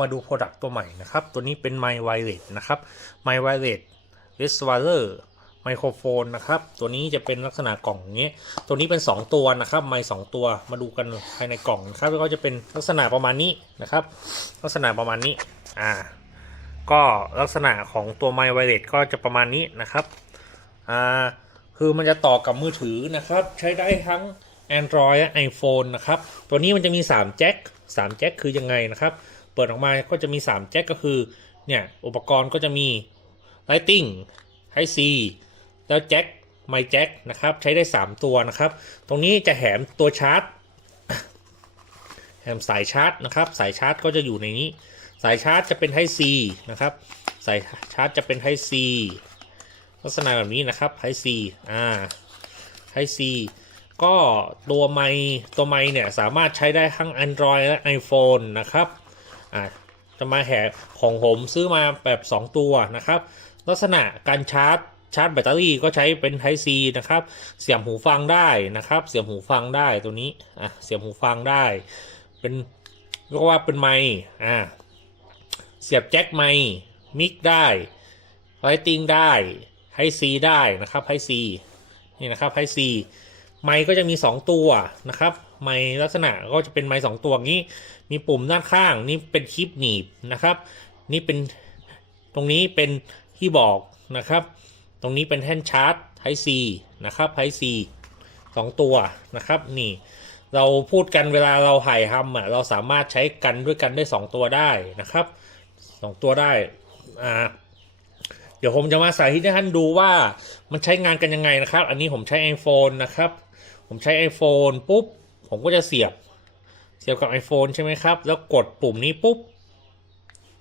มาดูโปรดักต์ตัวใหม่นะครับ ตัวนี้เป็น My Wireless นะครับ My Wireless Receiver ไมโครโฟนนะครับ ตัวนี้จะเป็นลักษณะกล่องอย่างนี้ ตัวนี้เป็น 2 ตัวนะครับ ไมค์สตัวมาดูกันภายในกล่องนะครับ แล้วก็จะเป็นลักษณะประมาณนี้นะครับ ลักษณะประมาณนี้ อ่า ก็ลักษณะของตัวไมค์ไวเลสก็จะประมาณนี้นะครับ อ่า คือมันจะต่อกับมือถือนะครับ ใช้ได้ทั้ง Android และ iPhone นะครับ ตัวนี้มันจะมี 3 แจ็ค3แจ็คคือยังไงนะครับ เปิดออกมาก็จะมี 3 แจ็คก็คือ เนี่ย อุปกรณ์ก็จะมี Lighting Type C แล้วแจ็คไมค์แจ็คนะครับ ใช้ได้ 3 ตัวนะครับ ตรงนี้จะแถมตัวชาร์จแถมสายชาร์จนะครับ สายชาร์จก็จะอยู่ในนี้ สายชาร์จจะเป็น Type C นะครับ สายชาร์จจะเป็น Type C ลักษณะแบบนี้นะครับ Type C อ่า Type C ก็ตัวไมค์ตัวไมค์เนี่ย สามารถใช้ได้ทั้ง Android และ iPhone นะครับ อ่าจะมาแหกของผมซื้อมาแบบ2 ตัวนะครับ ลักษณะการชาร์จชาร์จแบตเตอรี่ก็ใช้เป็น Type C นะครับ เสียบหูฟังได้นะครับ เสียบหูฟังได้ตัวนี้อะเสียบหูฟังได้ เป็นเรียกว่าเป็นไมค์อ่าเสียบแจ็คไมค์มิกได้ไลติงได้ไฮซีได้นะครับไฮซีนี่นะครับไฮซี ไมค์ก็จะมี 2 ตัวนะครับ ไมค์ลักษณะก็จะเป็นไมค์สตัวงี้ มีปุ่มด้านข้างนี่เป็นคลิปหนีบนะครับ นี่เป็นตรงนี้เป็นที่บอกนะครับ ตรงนี้เป็นแท่นชาร์จไทซีนะครับไทซีสองตัวนะครับนี่เราพูดกันเวลาเราถ่ายทำอะเราสามารถใช้กันด้วยกันได้ 2 ตัวได้นะครับ2ตัวได้อ่าเดี๋ยวผมจะมาสาธิตให้ท่านดูว่ามันใช้งานกันยังไงนะครับ อันนี้ผมใช้ iPhone นะครับ ผมใช้ iPhone ปุ๊บ ผมก็จะเสียบ เสียบกับ iPhone ใช่ไหมครับ แล้วกดปุ่มนี้ปุ๊บ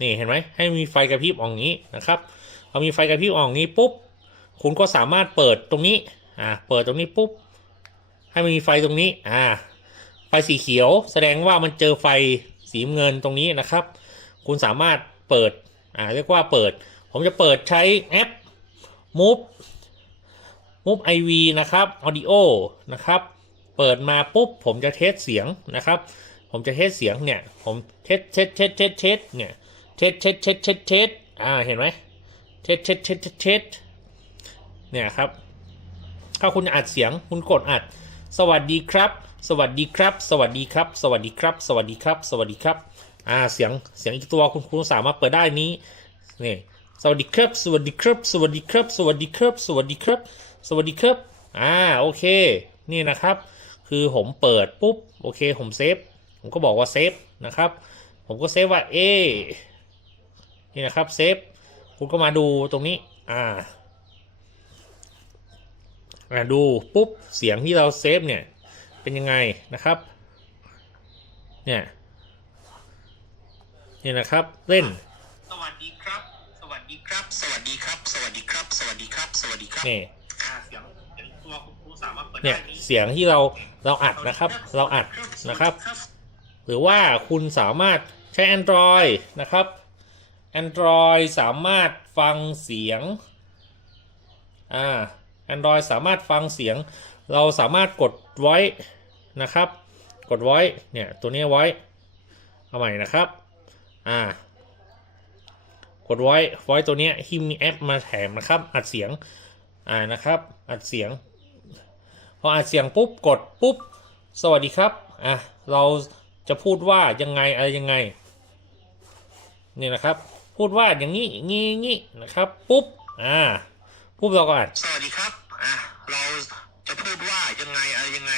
นี่เห็นไหม ให้มีไฟกระพริบออกนี้นะครับพอมีไฟกระพริบออกนี้ปุ๊บ คุณก็สามารถเปิดตรงนี้ อ่า เปิดตรงนี้ปุ๊บ ให้มันมีไฟตรงนี้ อ่า ไฟสีเขียว แสดงว่ามันเจอไฟสีเงินตรงนี้นะครับ คุณสามารถเปิด อ่า เรียกว่าเปิด ผมจะเปิดใช้แอป Move Move IV นะครับ Audio นะครับ เปิดมาปุ๊บผมจะเทสเสียงนะครับ ผมจะเทสเสียงเนี่ย ผมเทสเทสเทสเทสเทสเนี่ย เทสเทสเทสเทสเทสอ่า เห็นไหมเทสเทสเทสเทสเนี่ยครับ ถ้าคุณอัดเสียงคุณกดอัด สวัสดีครับ สวัสดีครับ สวัสดีครับ สวัสดีครับ สวัสดีครับ สวัสดีครับ อ่า เสียง เสียงอีกตัวคุณคุณสามารถเปิดได้นี้ นี่ สวัสดีครับ สวัสดีครับ สวัสดีครับ สวัสดีครับ สวัสดีครับ สวัสดีครับอ่าโอเค นี่นะครับ คือผมเปิดปุ๊บโอเคผมเซฟผมก็บอกว่าเซฟนะครับ ผมก็เซฟว่าเอนี่นะครับเซฟคุณก็มาดูตรงนี้อ่าอ่าดูปุ๊บเสียงที่เราเซฟเนี่ยเป็นยังไงนะครับเนี่ยนี่นะครับ เล่น สวัสดีครับ สวัสดีครับ สวัสดีครับ สวัสดีครับ สวัสดีครับ สวัสดีครับนี่อ่าเสียง เสียงตัวคุณครูสามารถเปิดเนี่ยได้นี้เสียงที่เราเราอัดนะครับ เราอัดนะครับ หรือว่าคุณสามารถใช้ Android นะครับ Android สามารถฟังเสียงอ่า Android สามารถฟังเสียง เราสามารถกดไว้นะครับ กดไว้เนี่ยตัวนี้ไว้เอาใหม่นะครับอ่ากดไว้ไว้ตัวเนี้ยที่มีแอปมาแถมนะครับ อัดเสียงอ่านะครับ อัดเสียง พออัดเสียงปุ๊บกดปุ๊บ สวัสดีครับอะเราจะพูดว่ายังไงอะไรยังไงนี่นะครับ พูดว่าอย่างนี้งี้งี้นะครับปุ๊บอ่าปุ๊บเราก็อัดสวัสดีครับอ่าเราจะพูดว่ายังไงอะไรยังไง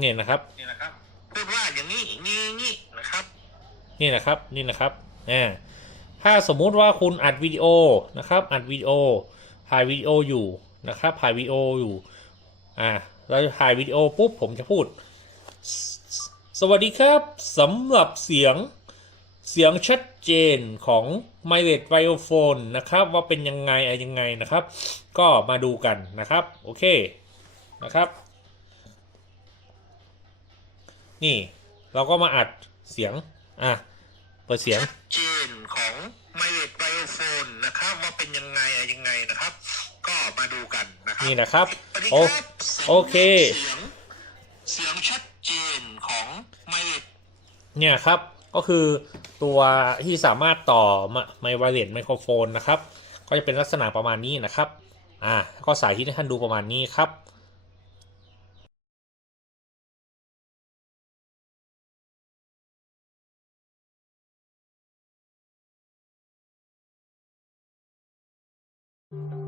นี่นะครับนี่นะครับ พูดว่าอย่างนี้งี้งี้นะครับนี่นะครับนี่นะครับอ่าถ้าสมมุติว่าคุณอัดวิดีโอนะครับ อัดวิดีโอถ่ายวิดีโออยู่นะครับถ่ายวิดีโออยู่ อ่าเราจะถ่ายวิดีโอปุ๊บผมจะพูดสสวัสดีครับสำหรับเสียงเสียงชัดเจนของ m i l e t v i o p h o n e นะครับ ว่าเป็นยังไงอะไรยังไงนะครับ ก็มาดูกันนะครับ โอเคนะครับ นี่เราก็มาอัดเสียง อะ เปิดเสียงชัดเจนของไมเลดไบโอโฟนนะครับ ว่าเป็นยังไงอะไรยังไงนะครับ ก็มาดูกันนะครับนี่นะครับสวัสดีโอครับ โอเคเสียงเสียงชัดเจนของไมเลดเนี่ยครับ ก็คือตัวที่สามารถต่อไมค์ไวเลสไมโครโฟนนะครับ ก็จะเป็นลักษณะประมาณนี้นะครับ อ่า ก็สาธิตให้ท่านดูประมาณนี้ครับ Thank